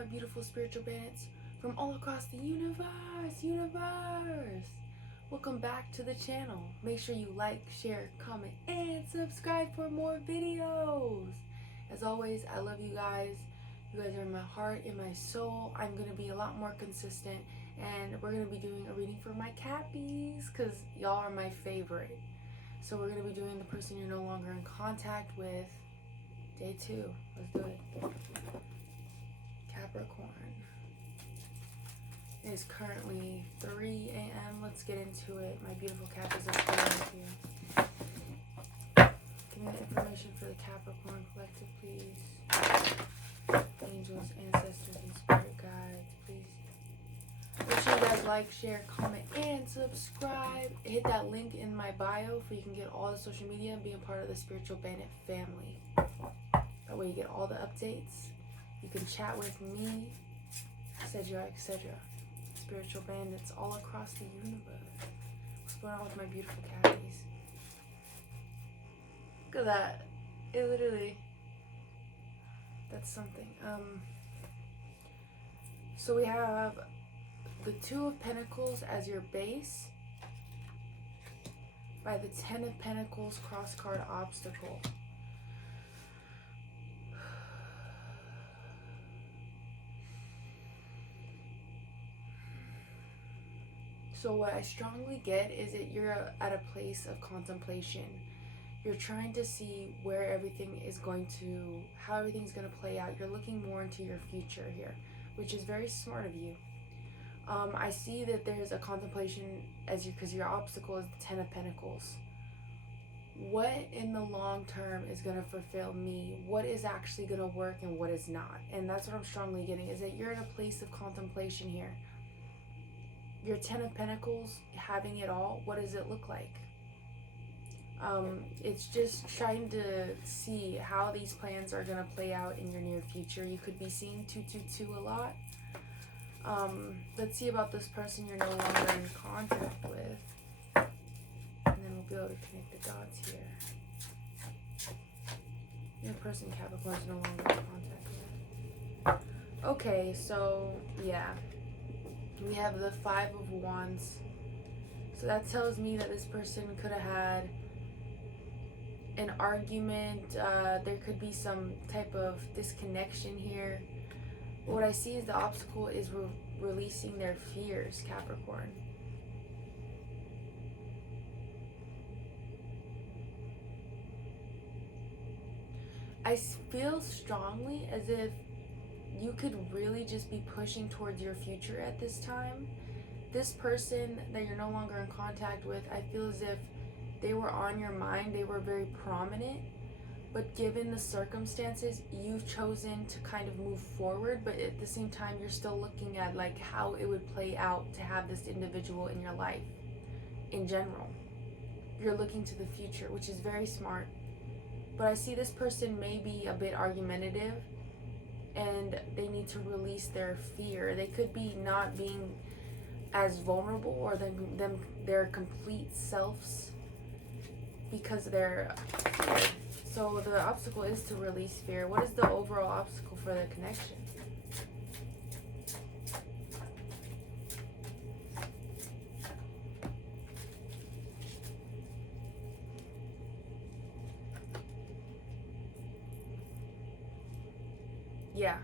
my beautiful spiritual bandits from all across the universe. Welcome back to the channel. Make sure you like, share, comment, and subscribe for more videos. As always, I love you guys. You guys are in my heart, in my soul. I'm going to be a lot more consistent, and we're going to be doing a reading for my Cappies because y'all are my favorite. So we're going to be doing the person you're no longer in contact with. Day 2. Let's do it. Capricorn. It is currently 3 a.m. Let's get into it. My beautiful Cappies are staying with you. Give me the information for the Capricorn collective, please. Angels, ancestors, and spirit guides, please. Make sure you guys like, share, comment, and subscribe. Hit that link in my bio so you can get all the social media and be a part of the Spiritual Bandit family. That way you get all the updates. You can chat with me, etc., etc. Spiritual bandits all across the universe. What's going on with my beautiful Cappies? Look at that. It literally, that's something. So we have the 2 of Pentacles as your base by the 10 of Pentacles cross card obstacle. So what I strongly get is that you're at a place of contemplation. You're trying to see where everything is going to, how everything's going to play out. You're looking more into your future here, which is very smart of you. I see that there's a contemplation because your obstacle is the 10 of Pentacles. What in the long term is going to fulfill me? What is actually going to work and what is not? And that's what I'm strongly getting, is that you're in a place of contemplation here. Your 10 of Pentacles, having it all, what does it look like? It's just trying to see how these plans are going to play out in your near future. You could be seeing 222 a lot. Let's see about this person you're no longer in contact with. And then we'll be able to connect the dots here. Your person Capricorn is no longer in contact with. Okay, so yeah. We have the 5 of Wands. So that tells me that this person could have had an argument. There could be some type of disconnection here. What I see is the obstacle is releasing their fears, Capricorn. I feel strongly as if you could really just be pushing towards your future at this time. This person that you're no longer in contact with, I feel as if they were on your mind, they were very prominent, but given the circumstances, you've chosen to kind of move forward, but at the same time, you're still looking at like how it would play out to have this individual in your life in general. You're looking to the future, which is very smart. But I see this person may be a bit argumentative, and they need to release their fear. They could be not being as vulnerable or their complete selves because they're scared. So the obstacle is to release fear. What is the overall obstacle for the connection? Yeah.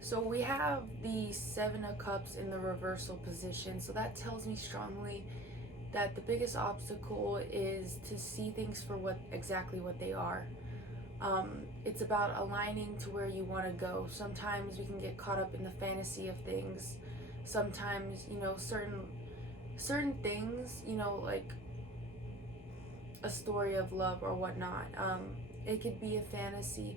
So we have the 7 of Cups in the reversal position. So that tells me strongly that the biggest obstacle is to see things for exactly what they are. It's about aligning to where you want to go. Sometimes we can get caught up in the fantasy of things. Sometimes, you know, certain things, you know, like a story of love or whatnot. It could be a fantasy.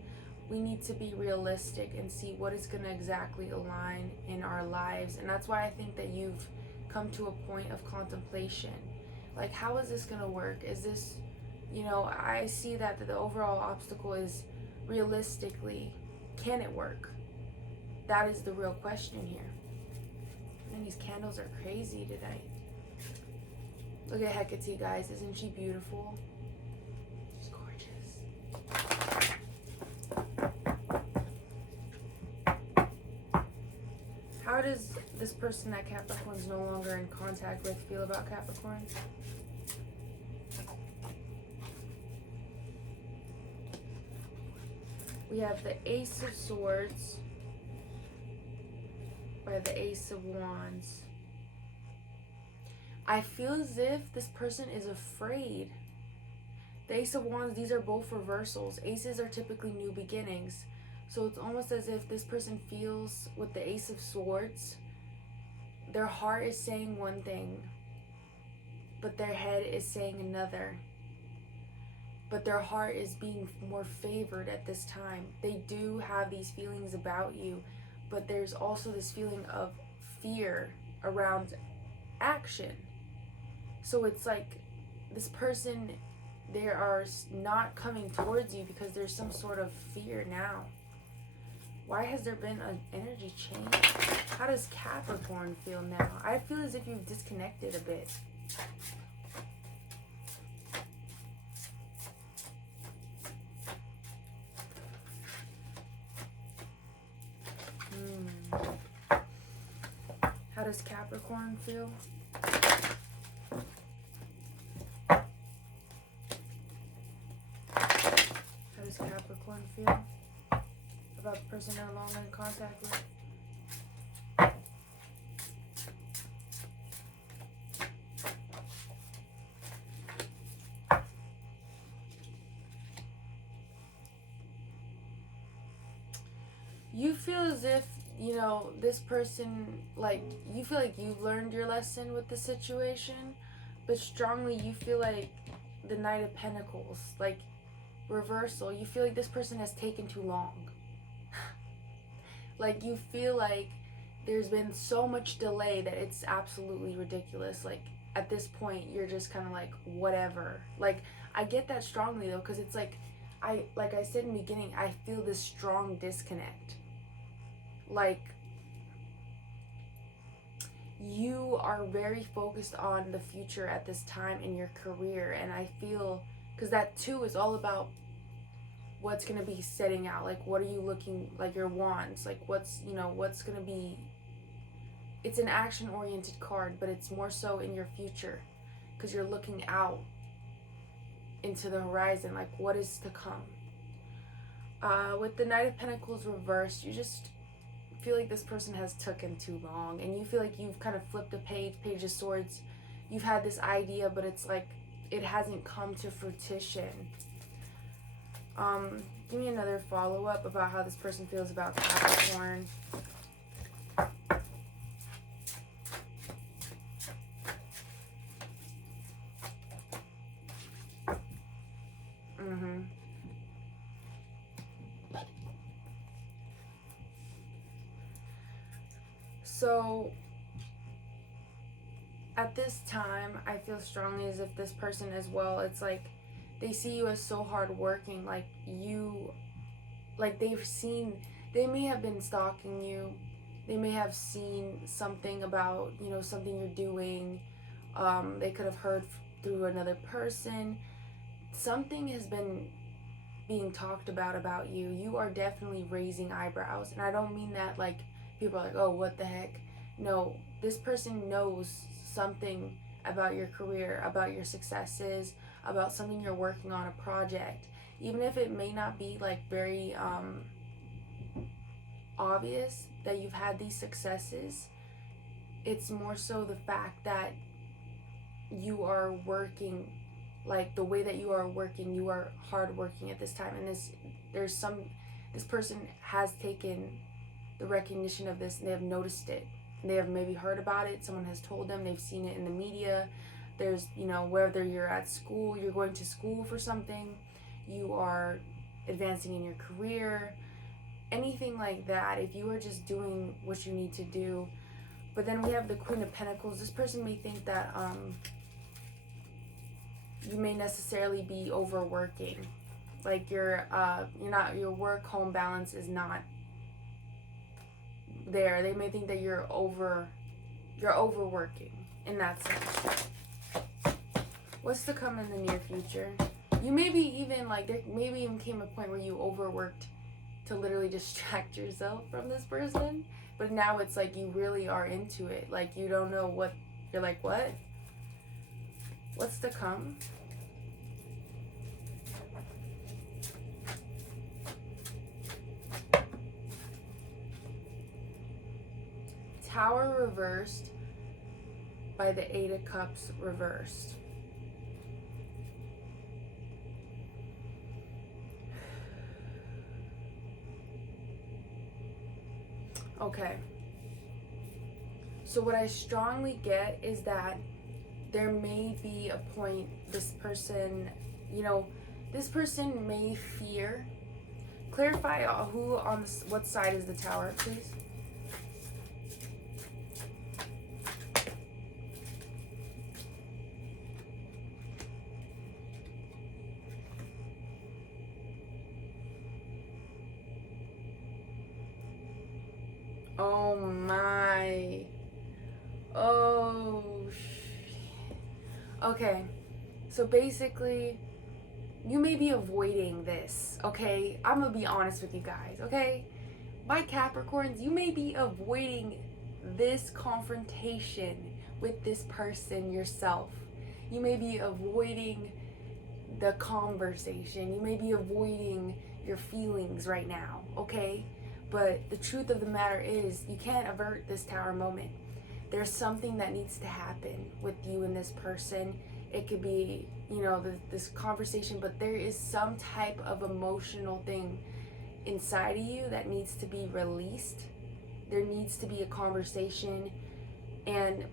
We need to be realistic and see what is going to exactly align in our lives. And that's why I think that you've come to a point of contemplation. Like, how is this going to work? Is this, you know, I see that the overall obstacle is realistically, can it work? That is the real question here. And these candles are crazy tonight. Look at Hecate, guys. Isn't she beautiful? She's gorgeous. How does this person that Capricorn's no longer in contact with feel about Capricorn? We have the Ace of Swords or the Ace of Wands. I feel as if this person is afraid. The Ace of Wands, these are both reversals. Aces are typically new beginnings. So it's almost as if this person feels with the Ace of Swords, their heart is saying one thing, but their head is saying another. But their heart is being more favored at this time. They do have these feelings about you, but there's also this feeling of fear around action. So it's like this person, they are not coming towards you because there's some sort of fear now. Why has there been an energy change? How does Capricorn feel now? I feel as if you've disconnected a bit. How does Capricorn feel? How does Capricorn feel about the person they're no longer in contact with? You feel as if, you know, this person, like, you feel like you've learned your lesson with the situation, but strongly you feel like the Knight of Pentacles, like, reversal. You feel like this person has taken too long. Like, you feel like there's been so much delay that it's absolutely ridiculous. Like, at this point, you're just kind of like, whatever. Like, I get that strongly, though, because it's like I said in the beginning, I feel this strong disconnect. Like, you are very focused on the future at this time in your career, and I feel, because that too is all about what's going to be setting out, like what are you looking, like your wands, like what's, you know, what's going to be, it's an action oriented card, but it's more so in your future because you're looking out into the horizon, like what is to come. With the Knight of Pentacles reversed, you just feel like this person has taken too long, and you feel like you've kind of flipped a Page of Swords. You've had this idea, but it's like it hasn't come to fruition. Give me another follow-up about how this person feels about Capricorn. So at this time, I feel strongly as if this person as well, it's like they see you as so hardworking, like you, like they may have been stalking you, they may have seen something about, you know, something you're doing, they could have heard through another person, something has been being talked about you. You are definitely raising eyebrows, and I don't mean that like people are like, oh, what the heck. No, this person knows something about your career, about your successes, about something you're working on, a project. Even if it may not be like very obvious that you've had these successes, it's more so the fact that you are working, like the way that you are working, you are hardworking at this time. And this person has taken the recognition of this, and they have noticed it. They have maybe heard about it, someone has told them, they've seen it in the media. There's, you know, whether you're at school, you're going to school for something, you are advancing in your career, anything like that, if you are just doing what you need to do. But then we have the Queen of Pentacles. This person may think that you may necessarily be overworking, like you're not, your work-home balance is not there. They may think that you're overworking in that sense. What's to come in the near future? You maybe even like, there maybe even came a point where you overworked to literally distract yourself from this person. But now it's like you really are into it. Like you don't know what, you're like, what? What's to come? Tower reversed by the Eight of Cups reversed. Okay. So what I strongly get is that there may be a point this person, you know, this person may fear. Clarify who on what side is the Tower, please. Oh my. Oh. Okay. So basically, you may be avoiding this, okay? I'm gonna be honest with you guys, okay? My Capricorns, you may be avoiding this confrontation with this person yourself. You may be avoiding the conversation. You may be avoiding your feelings right now, okay? But the truth of the matter is, you can't avert this Tower moment. There's something that needs to happen with you and this person. It could be, you know, this conversation, but there is some type of emotional thing inside of you that needs to be released. There needs to be a conversation, and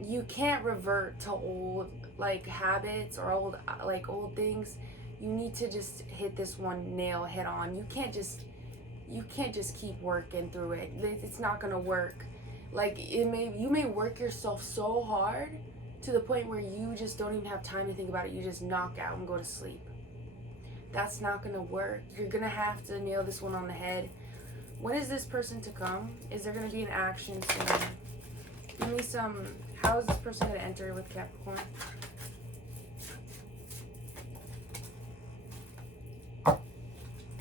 you can't revert to old like habits or old things. You need to just hit this one nail head on. You can't just keep working through it. It's not gonna work. Like you may work yourself so hard to the point where you just don't even have time to think about it. You just knock out and go to sleep. That's not gonna work. You're gonna have to nail this one on the head. When is this person to come? Is there gonna be an action soon? Give me some. How is this person gonna enter with Capricorn?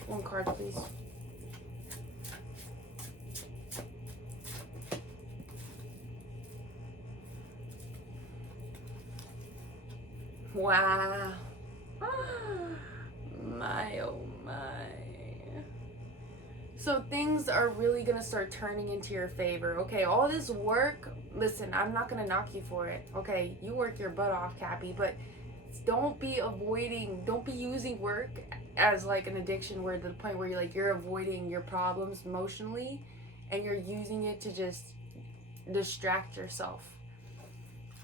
One card, please. Wow. My, oh my. So things are really going to start turning into your favor. Okay, all this work, listen, I'm not going to knock you for it. Okay, you work your butt off, Cappy, but don't be using work as like an addiction where to the point where you're avoiding your problems emotionally and you're using it to just distract yourself.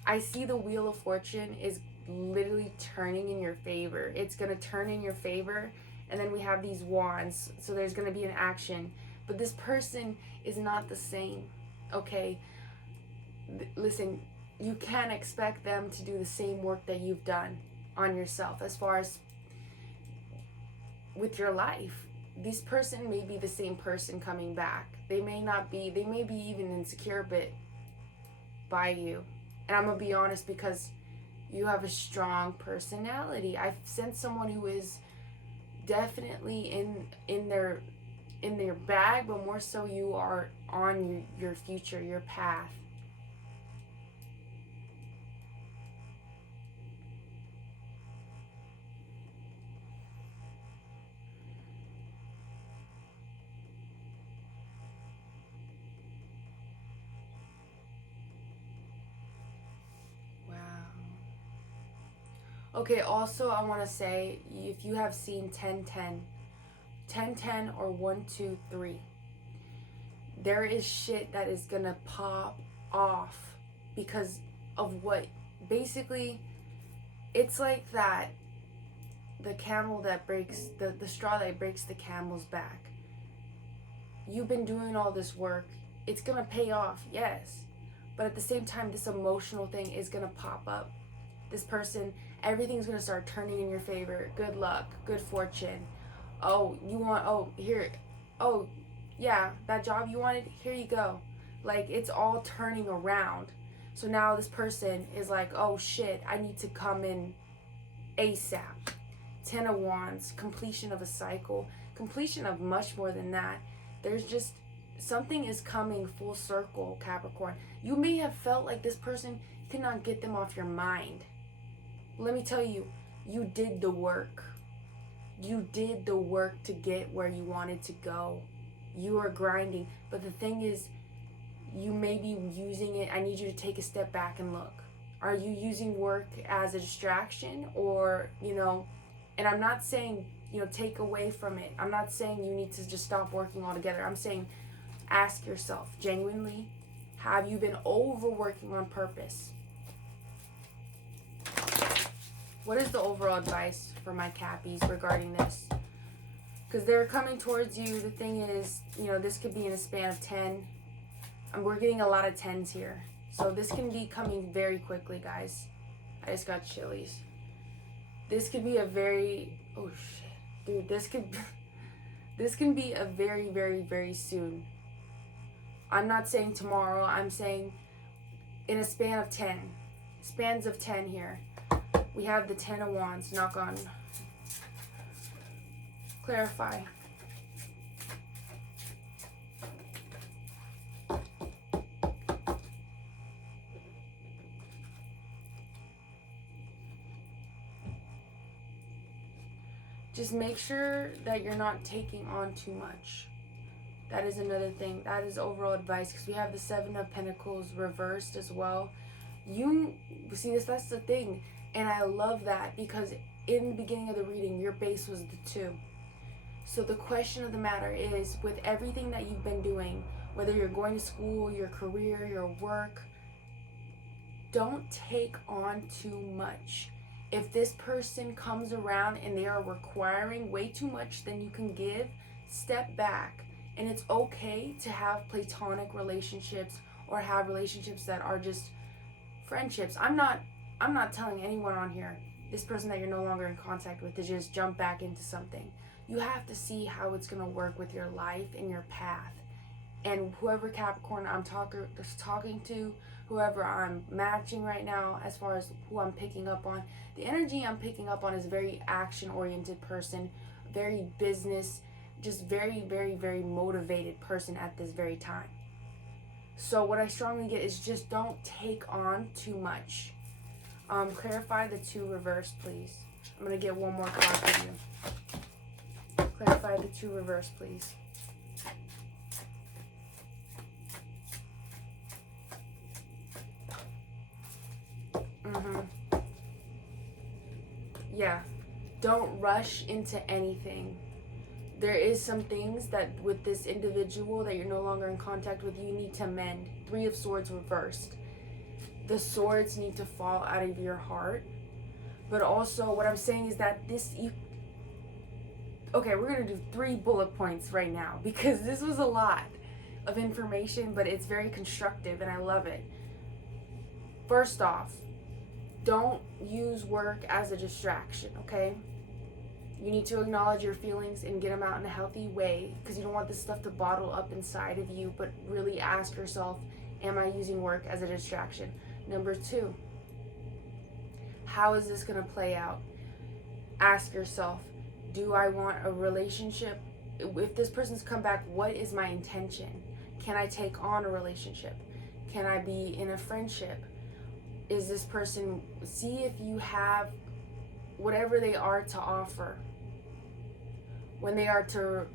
I see the Wheel of Fortune is literally turning in your favor. It's going to turn in your favor, and then we have these wands, so there's going to be an action, but this person is not the same. Okay, listen, you can't expect them to do the same work that you've done on yourself as far as with your life. This person may be the same person coming back. They may be even insecure but by you. And I'm gonna be honest, because you have a strong personality. I've sent someone who is definitely in their bag, but more so you are on your future, your path. Okay, also I want to say, if you have seen 1010 or 123, there is shit that is gonna pop off because of what, basically, it's like that, the camel that breaks, the straw that breaks the camel's back. You've been doing all this work, it's gonna pay off, yes, but at the same time, this emotional thing is gonna pop up. This person, everything's gonna start turning in your favor. Good luck, good fortune. Oh, yeah, that job you wanted, here you go. Like, it's all turning around. So now this person is like, oh shit, I need to come in ASAP. 10 of Wands, completion of a cycle, completion of much more than that. There's just something is coming full circle, Capricorn. You may have felt like this person could not get them off your mind. Let me tell you, you did the work. You did the work to get where you wanted to go. You are grinding. But the thing is, you may be using it. I need you to take a step back and look. Are you using work as a distraction? Or, and I'm not saying, take away from it. I'm not saying you need to just stop working altogether. I'm saying ask yourself, genuinely, have you been overworking on purpose? What is the overall advice for my Cappies regarding this? Because they're coming towards you. The thing is, this could be in a span of 10. And we're getting a lot of 10s here. So this can be coming very quickly, guys. I just got chilies. This could be a very... Oh, shit. Dude, this can be a very, very, very soon. I'm not saying tomorrow. I'm saying in a span of 10. Spans of 10 here. We have the 10 of Wands. Knock on. Clarify. Just make sure that you're not taking on too much. That is another thing. That is overall advice, because we have the 7 of Pentacles reversed as well. You see this, that's the thing. And I love that, because in the beginning of the reading, your base was the 2. So the question of the matter is, with everything that you've been doing, whether you're going to school, your career, your work, don't take on too much. If this person comes around and they are requiring way too much than you can give, step back. And it's okay to have platonic relationships or have relationships that are just friendships. I'm not telling anyone on here, this person that you're no longer in contact with, to just jump back into something. You have to see how it's going to work with your life and your path. And whoever Capricorn I'm talking to, whoever I'm matching right now, as far as who I'm picking up on, the energy I'm picking up on is a very action-oriented person, very business, just very, very, very motivated person at this very time. So what I strongly get is just don't take on too much. Clarify the 2 reverse, please. I'm going to get one more card for you. Clarify the 2 reverse, please. Yeah, don't rush into anything. There is some things that with this individual that you're no longer in contact with, you need to mend. 3 of Swords reversed. The swords need to fall out of your heart. But also what I'm saying is that okay, we're going to do 3 bullet points right now, because this was a lot of information, but it's very constructive and I love it. First off, don't use work as a distraction, okay? You need to acknowledge your feelings and get them out in a healthy way, because you don't want this stuff to bottle up inside of you, but really ask yourself, am I using work as a distraction? Number 2, how is this going to play out? Ask yourself, do I want a relationship? If this person's come back, what is my intention? Can I take on a relationship? Can I be in a friendship? Is this person, see if you have whatever they are to offer when they are to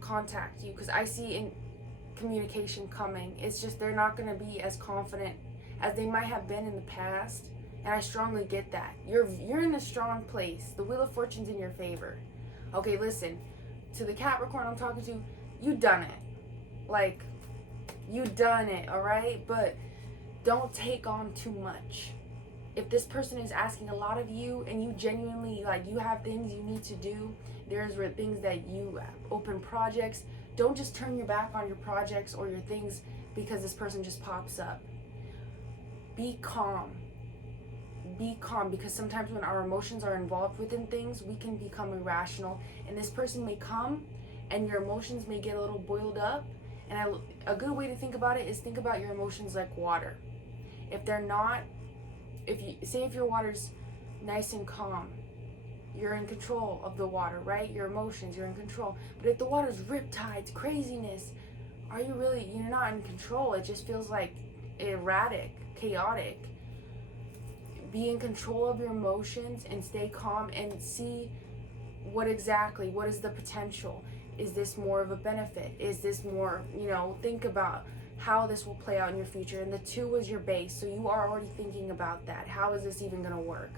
contact you, because I see in communication coming. It's just they're not going to be as confident as they might have been in the past, and I strongly get that. You're in a strong place. The Wheel of Fortune's in your favor. Okay, listen, to the Capricorn I'm talking to, you done it. Like, you done it, all right? But don't take on too much. If this person is asking a lot of you and you genuinely, like, you have things you need to do, there's things that you open projects, don't just turn your back on your projects or your things because this person just pops up. Be calm. Be calm, because sometimes when our emotions are involved within things, we can become irrational, and this person may come and your emotions may get a little boiled up. And a good way to think about it is think about your emotions like water. If they're not, if your water's nice and calm, you're in control of the water, right? Your emotions, you're in control. But if the water's riptides, craziness, are you really, you're not in control. It just feels like erratic, chaotic. Be in control of your emotions and stay calm and see what is the potential. Is this more of a benefit? Is this more, think about how this will play out in your future. And the 2 is your base, so you are already thinking about that. How is this even going to work?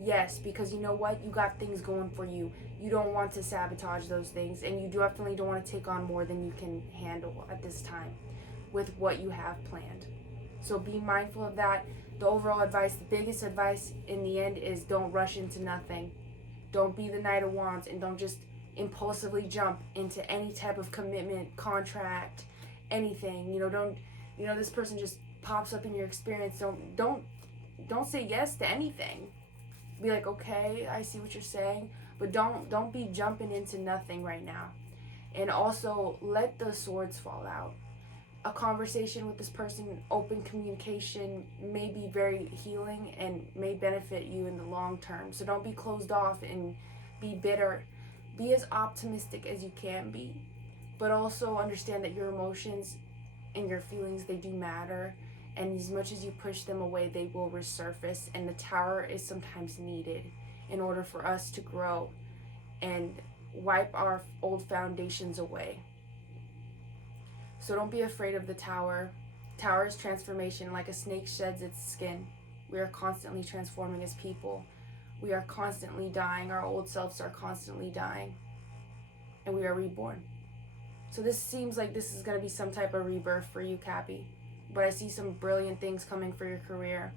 Yes, because you know what, you got things going for you. You don't want to sabotage those things, and you definitely don't want to take on more than you can handle at this time with what you have planned. So be mindful of that. The overall advice, the biggest advice in the end, is don't rush into nothing. Don't be the Knight of Wands, and don't just impulsively jump into any type of commitment, contract, anything. This person just pops up in your experience. Don't say yes to anything. Be like, okay, I see what you're saying, but don't be jumping into nothing right now. And also, let the swords fall out. A conversation with this person, open communication, may be very healing and may benefit you in the long term. So don't be closed off and be bitter. Be as optimistic as you can be, but also understand that your emotions and your feelings, they do matter. And as much as you push them away, they will resurface. And the tower is sometimes needed in order for us to grow and wipe our old foundations away. So don't be afraid of the tower. Tower is transformation. Like a snake sheds its skin, we are constantly transforming as people. We are constantly dying. Our old selves are constantly dying. And we are reborn. So this seems like this is going to be some type of rebirth for you, Cappy. But I see some brilliant things coming for your career.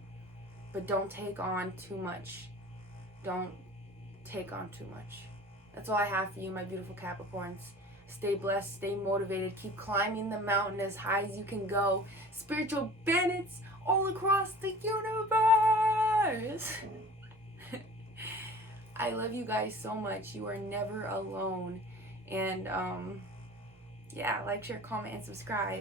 But don't take on too much. Don't take on too much. That's all I have for you, my beautiful Capricorns. Stay blessed, stay motivated, keep climbing the mountain as high as you can go. Spiritual bandits all across the universe. I love you guys so much. You are never alone. And like, share, comment, and subscribe.